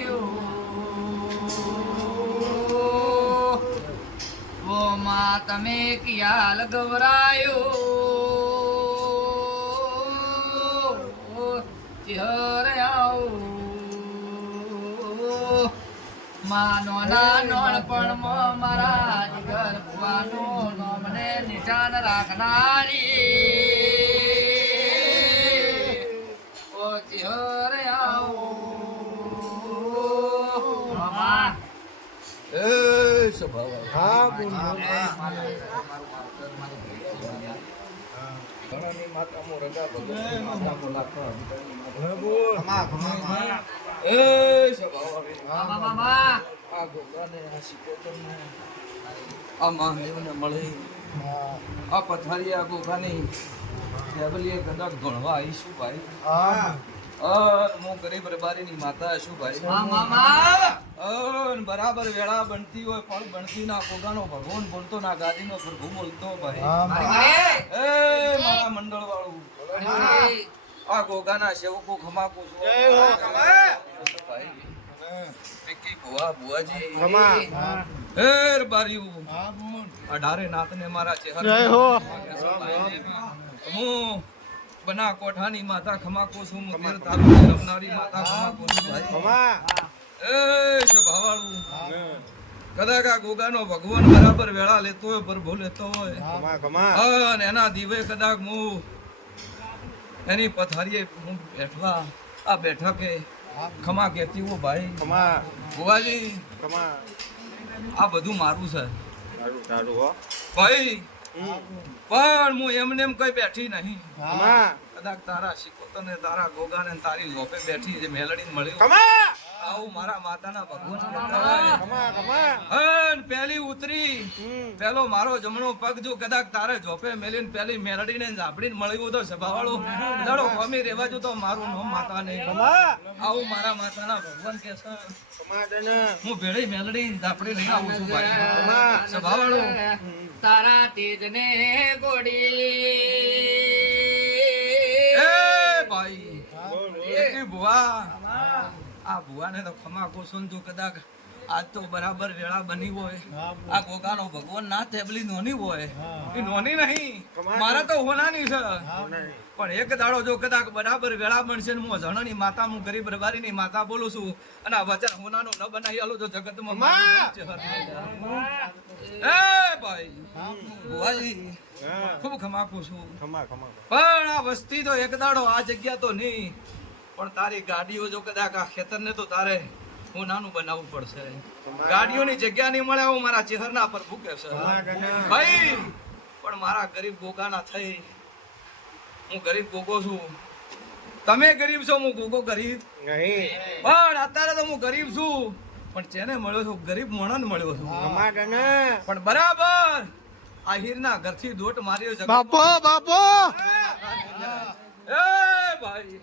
ગવરાયો ઓ માં તમે કિયાલ ગવરાયો ઓ ચિહરે આવો. માં નોના નોણપણમાં મારા જીગર ભુવાનું નોમને નિશાન રાખનારી. મળી આ પથારી આ ગોખાની ફેમિલીએ કદાચ ભણવા આવીશું ભાઈ. હા. હું ગરીબ રબારીની માતા છું ભાઈ. અન બરાબર વેળા બનતી હોય પણ બનતી ના ગોગાનો ભગવાન બોલતો ના ગાદીનો પ્રભુ બોલતો ભાઈ. એ મારા મંડળ વાળું આ ગોગાના સેવકો ખમાકો છો. અઢારે નાથને મારા ચહેરા જય હો. બના કોઠાની માતા ખમાકો છું હું તારું રમનારી માતા ખમાકો છું ભાઈ ખમા. એ સ્વભાવાળું કદાચ આ ગોગાનો ભગવાન બરાબર વેળા લેતો હોય પ્રભુ લેતો હોય ખમા, ખમા. અને એના દીવે કદાચ હું એની પથારીએ હું બેઠવા આ બેઠકે ખમા કહેતી હો ભાઈ ખમા. ભુવાજી ખમા. આ બધું મારું છે. ભાઈ. પણ હું એમને એમ કઈ બેઠી નહીં. કદાચ તારા શીખોતર ને તારા ગોગા ને તારી લોપે બેઠી જે મેલડી મળ્યું. આવું મારા માતાના ભગવાન પેલી ઉતરી. પેલો મારો જમણો પગ જો કદાચ તારે જોપે મેલીને પેલી મેલડીને ઝાપડીને મળ્યું તો સભાવાળો. દાડો કોમી રેવા જો તો મારું નામ માતા નહીં. આવું મારા માતાના ભગવાન કે. હું ભેળી મેલડી ઝાપડી લઈને આવું છું ભાઈ. સભાવાળો. તારા તેજને ગોડી એ ભાઈ. એકી ભુવા. આ ભુવાને તો ખમા કોસો જો કદાચ આજ તો બરાબર વેળા બની હોય. આ ગોગાનો ભગવાન ના થેબલી નોની હોય. એ નોની નહીં. મારા તો હોનાની છે. પણ એક દાડો જો કદાચ બરાબર વેળા બનશે ને હું જણની માતા હું ગરીબ રબારીની માતા બોલું છું અને આ વચન હોનાનું ન બનાવી આલો તો જગતમાં. એ ભાઈ ભુવાજી ખૂબ ખમાકું છું. ખમા, ખમા. પણ આ વસ્તી તો એક દાડો આ જગ્યા તો નહીં પણ તારી ગાડીઓ જો કદાચ આ ખેતરને તો તારે હું નાનું બનાવવું પડશે. ગાડીઓની જગ્યા નહીં મળે હું મારા ચહેરના પર ભૂકે છે. ભાઈ પણ મારા ગરીબ ગોગાના થઈ હું ગરીબ ગોગો છું. તમે ગરીબ છો હું ગોગો ગરીબ. નહીં. પણ અત્યારે તો હું ગરીબ છું. પણ જેને મળ્યો છું ગરીબ મોણન મળ્યો છું. પણ બરાબર આ હીરના ઘરથી દોટ માર્યો છે. બાપો બાપો! એ ભાઈ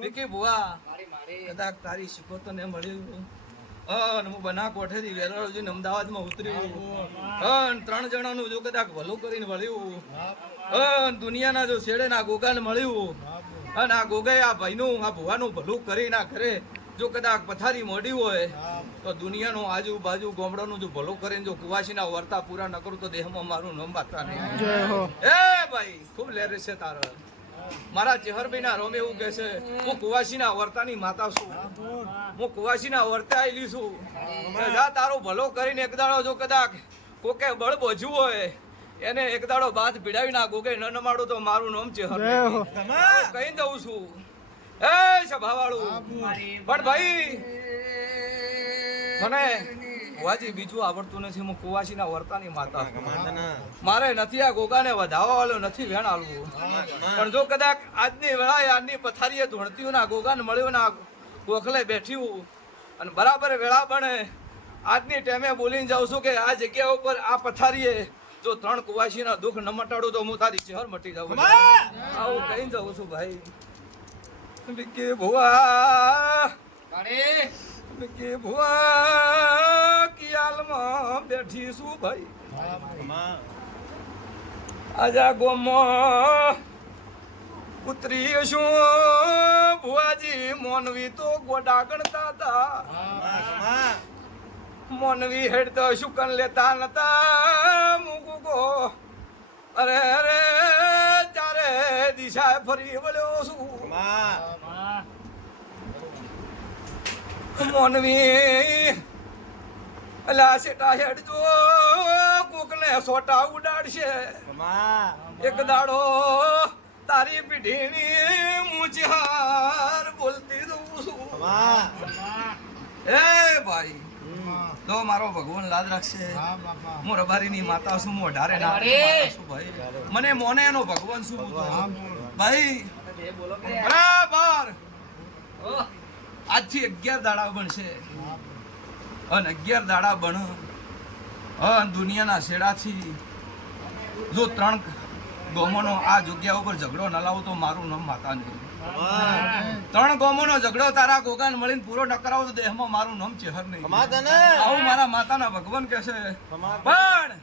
વિકી મારે કદાચ તારી શિકોતરને મળ્યું. અન હું બના કોઠેથી વેરાળ જોઈને અમદાવાદમાં ઉતર્યું. અન ત્રણ જણાનું જો કદાચ ભલું કરીને મળ્યું. અન દુનિયાના જો છેડેના ગોગાને મળ્યું. અને આ ગોગાએ આ ભાઈનું આ ભુવાનું ભલું કરી ના ઘરે જો કદાચ પથારી મોડી હોય તો દુનિયાનું આજુબાજુ ગામડાનું જો ભલું કરીને જો કુવાસીના વર્તા પૂરા ન કરું તો દેહમાં મારું નામ માતા નહીં. જય હો. એ ભાઈ ખૂબ લેર છે તારો. મારા ચેહરભાઈ ના રોમ એવું કે છે હું કુવાસીના વર્તાની માતા છું. હું કુવાસીના વર્તા આવેલી છું. જા તારો ભલો કરીને એક દાડો જો કદાચ કોકે બળ બોજવું હોય એને એક દાડો બાથ ભીડાવી ના ગોગે ન નમાડું તો મારું નામ ચેહર કહી દઉં છું. એ સભાવાળું. પણ ભાઈ મને ભુવાજી બીજું આવડતું નથી હું કુવાસીના વર્તાની માતા મારે નથી આ ગોગાને વધાવવા વાળો નથી વેણ આલવું. પણ જો કદાચ આજની વેળાએ આજની પથારીએ ધોણતી ના ગોગાને મળ્યું ના ગોખલે બેઠ્યું અને બરાબર વેળા બને આજની ટાઈમે બોલીને જાઉં છું કે આ જગ્યા ઉપર આ પથારીએ જો ત્રણ કુવાસીના દુઃખ ન મટાડું તો હું તારી ચહેર મટી જાઉં. આવું કહીને જાઉં છું ભાઈ. કે ભુવા વિકી ભુવા કિયાલમાં બેઠી છું ભાઈ. આજા ગોમો ઉતરી શું ભુવાજી મોનવી તો ગોડા ગણતા હતા. મોનવી હેડ તો શુકન લેતા નતા. ગો. અરે અરે, ચારે દિશા ફરી વળ્યો છું. મોનવી અલા સેટા હેડ જો કોકને સોટા ઉડાડશે એક દાડો તારી પીઢીની મૂંચી બોલતી જઉં છું એ ભાઈ તો મારો ભગવાન લાદ રાખશે હું રબારીની માતા છું હું અઢારે ભાઈ મને મોને એનો ભગવાન શું ભાઈ બરાબર આજથી અગિયાર દાડા બનશે. અને અગિયાર દાડા બન. અને દુનિયાના શેડાથી જો ત્રણ ગોમોનો આ જગ્યા ઉપર ઝઘડો ન લાવો તો મારું નામ માતા નહીં. ત્રણ ગોમોનો ઝઘડો તારા ગોગાન મળીને પૂરો ન કરાવો તો દેહમાં મારું નામ ચહેર નહીં. આવું મારા માતાના ભગવાન કહે છે પણ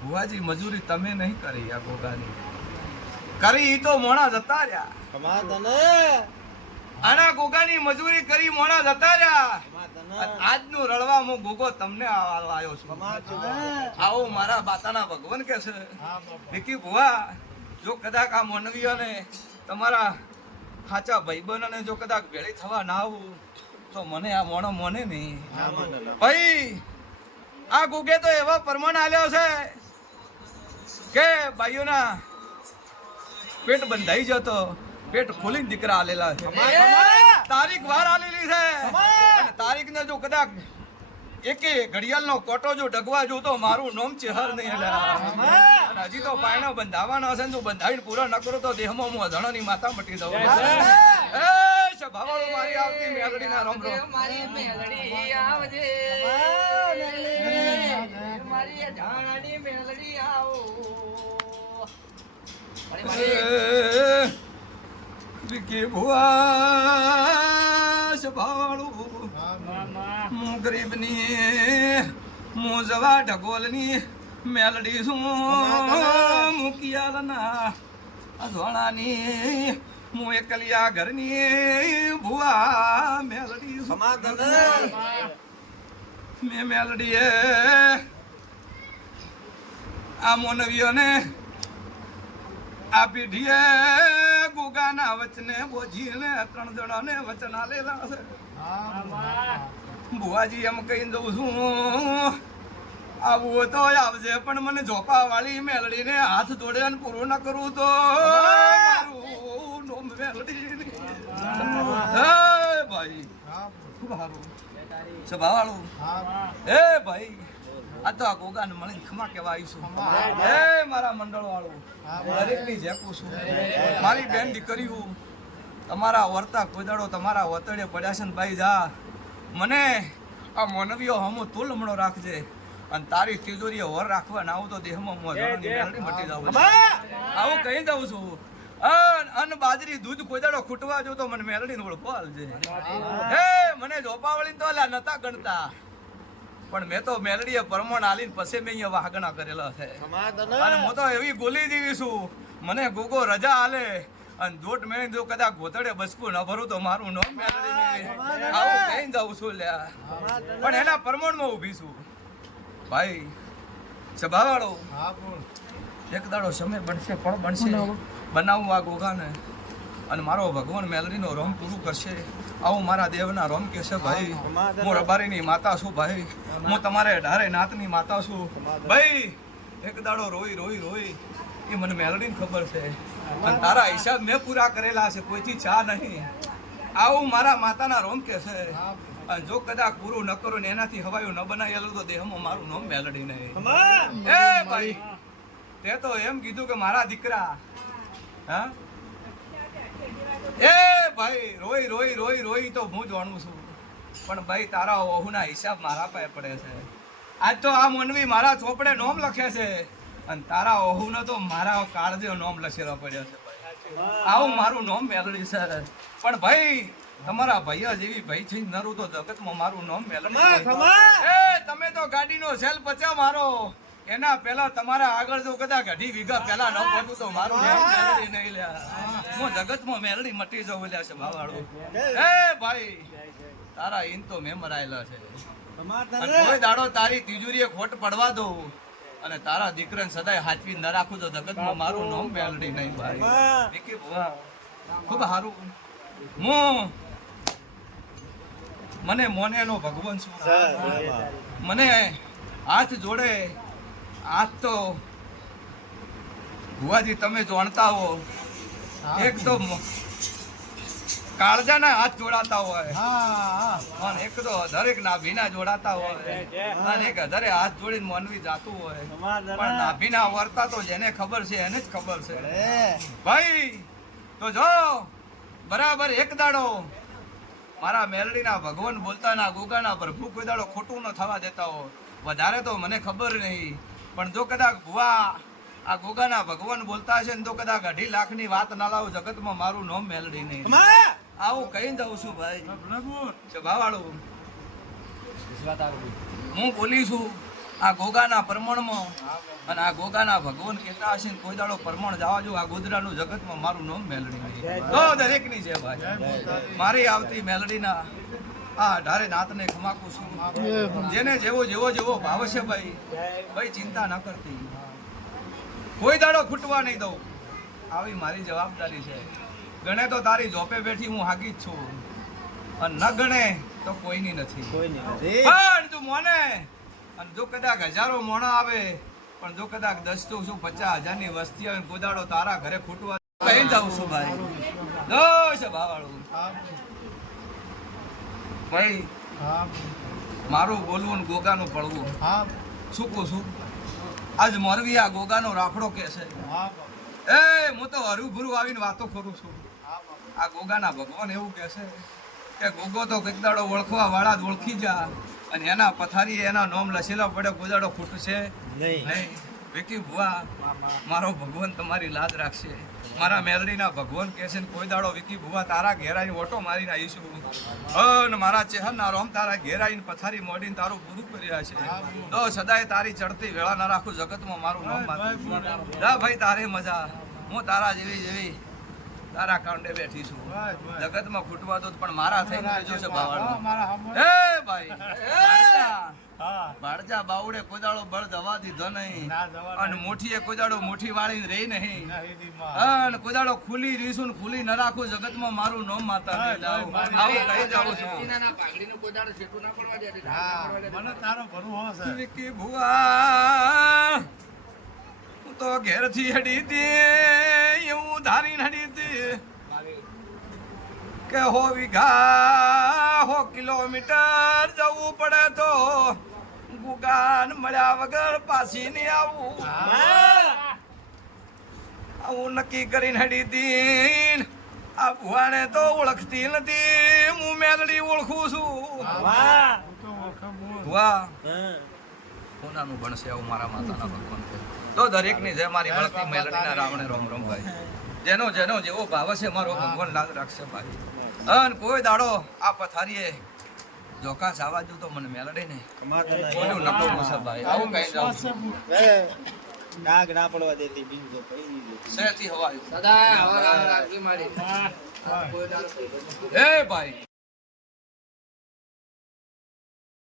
ભુવાજી મજૂરી તમે નહીં કરી આ ગોગાની. કરી તો મોણા જતા રહ્યા. આના ગોગાની મજૂરી કરી મોણા જતા રહ્યા. આજનું આજનું રળવા હું ગોગો તમને આવ્યો છું. આવો મારા બાતાના ભગવાન કે છે. વિકી ભુવા જો કદાચ આ માનવીઓને તમારા સાચા ભાઈબંધોને જો કદાચ ભેળી થવા ના આવું તો મને આ મોણો મોને નહીં. ભાઈ આ ગુગે તો એવા પરમાણ આલ્યો છે કે ભાઈઓના પેટ બંધાઈ જતો. પેટ ખોલીને દીકરા આલેલા છે. તારીખ વાર આલેલી છે. તારીખ તારીખને જો કદાચ એકે ઘડિયાળનો કોટો જો ડગવા જો તો મારું નોમ ચેહર નહીં એટલે અને હજી તો પાયણો બંધાવાનો હશે ને જો બંધાવીને પૂરો ન કરો તો દેહમાં હું અધણોની માતા મટી દઉં એ મારી આવતી મેલડીના રોમ રોમ. મારી મેલડી આવજે. મારી ઢાણાની મેલડી આવો. વિકી ભુવા સભાવાળું હું ગરીબની હું જવા ઢગોલની મેલડી છું. મુકિયાલના અધવાણાની હું એકલિયા ઘરની ભુવા મેલડી છું. મેં મેલડીએ આ મોનવીઓને આ પીઢીએ ગુગાના વચને બોજીને ત્રણ જણાને વચન આલેલા છે. બુવાજી એમ કહી દઉં છું, આવું તો આવજે, પણ મને ઝોપા વાળી મેલડીને હાથ જોડે અને પૂરું ન કરું તો. ભાઈ. સ્વભાવ વાળું એ ભાઈ. આ તો આ ગોગાને મળીને ખમા કેવા આવીશું. હે મારા મંડળ વાળું દરેકની જેકું છું મારી બેન દીકરીઓ તમારા વર્તા કોદાડો તમારા વતડે પડ્યા છે ને ભાઈ જા. મને આ મોનવીઓ હમો તું લમણો રાખજે. અને તારી તિજોરીએ વર રાખવા ના આવું તો દેહમાં મોં જણાની મેલડી મટી જાવ આવું કહી દઉં છું. અન અન બાજરી દૂધ કોદાડો ખૂટવા જો તો મને મેલડીને ઓળખો પાલજે હે મને જોપાવળી તો અલા નતા ગણતા. પણ મેં તો મેલડીએ પરમણ આલીને પછી મેં અહીંયા વાહગણા કરેલા છે. અને હું તો એવી ગોલી જીવી છું. મને ગોગો રજા આલે અને દોઢ મેળીને જો કદાચ ગોતડે બસકું ન ભરું તો મારું નામ મેલડી આવું કહીને જાઉં છું લ્યા. પણ એના પરમણમાં ઊભી છું. ભાઈ સભાવાળો એક દાડો સમય બનશે પણ બનશે. બનાવું આ ગોગાને. અને મારો ભગવાન મેલડીનો રોમ પૂરું કરશે. આવું મારા દેવના રોમ કે છે ભાઈ. હું રબારીની માતા છું ભાઈ. હું તમારે ઢારે નાતની માતા છું. ભાઈ એક દાડો રોઈ રોઈ રોઈ. એ મને મેલડીને ખબર છે. અને તારા હિસાબ મેં પૂરા કરેલા છે કોઈથી ચા નહીં. આવું મારા માતાના રોમ કે છે. અને જો કદાચ પૂરું ન કરું ને એનાથી હવાયું ન બનાવેલું તો દેહમાં મારું નામ મેલડી નહીં. એ ભાઈ તે તો એમ કીધું કે મારા દીકરા હા? એ ભાઈ રોઈ રોઈ રોઈ રોઈ તો હું જાણું છું. પણ ભાઈ તારા ઓહુના હિસાબ મારા પાસે પડે છે. આજ તો આ મનવી મારા ચોપડે નોમ લખે છે. અને તારા ઓહુનો તો મારા કાળજો નોમ લખેલો પડ્યો છે ભાઈ. આવું મારું નોમ મેળવ્યું છે. પણ ભાઈ તમારા ભૈયા જેવી ભાઈ છે નરું તો જગતમાં મારું નામ. ખમા એ તમે તો ગાડીનો સેલ પચા મારો. એના પહેલા તમારા આગળ જો કદાચ અઢી વીઘા પહેલા ન પહોંચું તો મારું નામ નહીં લ્યા. હું જગતમાં મેલડી મટી જવું લ્યા છે ભાવાળો એ ભાઈ તારા ઈન તો મેં મરાયેલા છે. કોઈ દાડો તારી તિજોરીએ ખોટ પડવા દઉં. અને તારા દીકરાને સદાય હાચવી ન રાખું તો જગતમાં મારું નામ મેલડી નહીં ભાઈ. વિકી ભુવા ખૂબ સારું હું. મને મોનેનો ભગવાન છું મને હાથ જોડે હાથ તો ભુવાજી તમે જાણતા હો. એક તો મ- કાળજાના હાથ જોડાતા હોય. અને એક તો દરેક નાભીના જોડાતા હોય. અને એક દરેક હાથ જોડીને મોનવી જાતું હોય. પણ નાભીના વર્તા તો જેને ખબર છે એને જ ખબર છે. ભાઈ તો જો બરાબર એક દાડો મારા મેલડીના ભગવાન બોલતા ના ગોગાના પ્રભુ કોઈ દાડો ખોટું ન થવા દેતા હો વધારે તો મને ખબર નહીં. પણ જો કદાચ ભુવા આ ગોગાના ભગવાન બોલતા છે ને તો કદાચ અઢી લાખની વાત ના લાવું જગતમાં મારું નામ મેલડી નહીં. આવું કહી દઉં છું ભાઈ. સભાવાળું હું બોલી છું આ ગોગાના પરમણમાં અને આ ગોગાના ભગવાન કહેતા હશે ને કોઈ દાડો પરમણ જવા જો આ ગોધરાનું જગતમાં મારું નામ મેલડી નહીં. તો દરેકની છે ભાઈ. મારી આવતી મેલડીના આ અઢારે નાતને ખમાકું છું. જેને જેવો જેવો જેવો ભાવ છે ભાઈ ભાઈ ચિંતા ન કરતી. કોઈ દાડો ખૂટવા નહીં દઉં. આવી મારી જવાબદારી છે. ગણે તો તારી જોપે બેઠી હું હાગી જ છું. અને ન ગણે તો કોઈની નથી. પણ તું મોને. અને જો કદાચ હજારો મોણા આવે પણ જો કદાચ દસ તો શું પચાસ હજારની વસ્તી આવે ગોદાડો તારા ઘરે ખૂટવા કહી જાઉં છું ભાઈ. દોષ ભાવાળું ભાઈ મારું બોલવું ને ગોગાનું પડવું. શું કહું છું? આજ મોરવી આ ગોગાનો રાફડો કે છે. એ હું તો હરુભરું આવીને વાતો કરું છું. આ ગોગાના ભગવાન એવું કે છે કે ગોગો તો કંઈક દાડો ઓળખવા વાળા જ ઓળખી જા. અને એના પથારી એના નોમ લસેલા પડે ગોદાડો દાડો ખૂટશે નહીં. વિકી ભુવા મારો ભગવાન તમારી લાજ રાખશે. મારા મેલડીના ભગવાન કહે છે કોઈ દાડો વિકી ભુવા તારા ઘેરાઈને ઓટો મારીને આવીશું અન મારા ચહેરના રોમ તારા ઘેરાઈને પથારી મોડીને તારું પૂરું કર્યા છે. તો સદાય તારી ચડતી વેળા ના રાખું જગતમાં મારું નામ મારું જા ભાઈ તારે મજા. હું તારા જેવી જેવી તારા કાંડે બેઠી છું. જગતમાં ખૂટવા દો પણ મારા થઈને રહેજો છે બાવાળો એ ભાઈ બાળજા બાવડે કોદાળો બળ દવા દીધો નહીં. અને મોઠીએ કોદાળો મોઠી વાળીને રહી નહીં. અને કોદાળો ખુલી રીસું ખુલી ન રાખું જગતમાં મારું નોમ માતા આવું કહી જાઉં છું. ના પાઘડીનું કોઈ દાડો છેટું ના પડવા દે એટલે ના પડવા દે. વિકી ભુવા હું તો ઘેરથી હડી દે એવું ધારીને હડી દે કે હો વીઘા હો કિલોમીટર જવું પડે તો ગુગાન મળ્યા વગર પાછી નહીં આવું. આવું નક્કી કરીને હડી દીન. આ ભુવાને તો ઓળખતી નથી. હું મેલડી ઓળખું છું. ભુવા, સોનાનું ભણશે આવું મારા માતાના ભગવાન તો દરેકની જય મારી બળતી મેલડીના રાવણે રોમ રોમ ભાઈ. જેનો જેનો જેવો ભાવ છે, મારો ભગવાન લાગ રાખશે ભાઈ અન કોઈ દાડો આ પથારીએ જોકા સાવા જો તો મને મેલડે ને કોઈનું નકો પૂછે ભાઈ આવું કઈ જાઉં ડાઘ ના પડવા દેતી બીજું તો કઈ નહીં સહેથી હવાયું સદાય હવાર હવાર મારી એ ભાઈ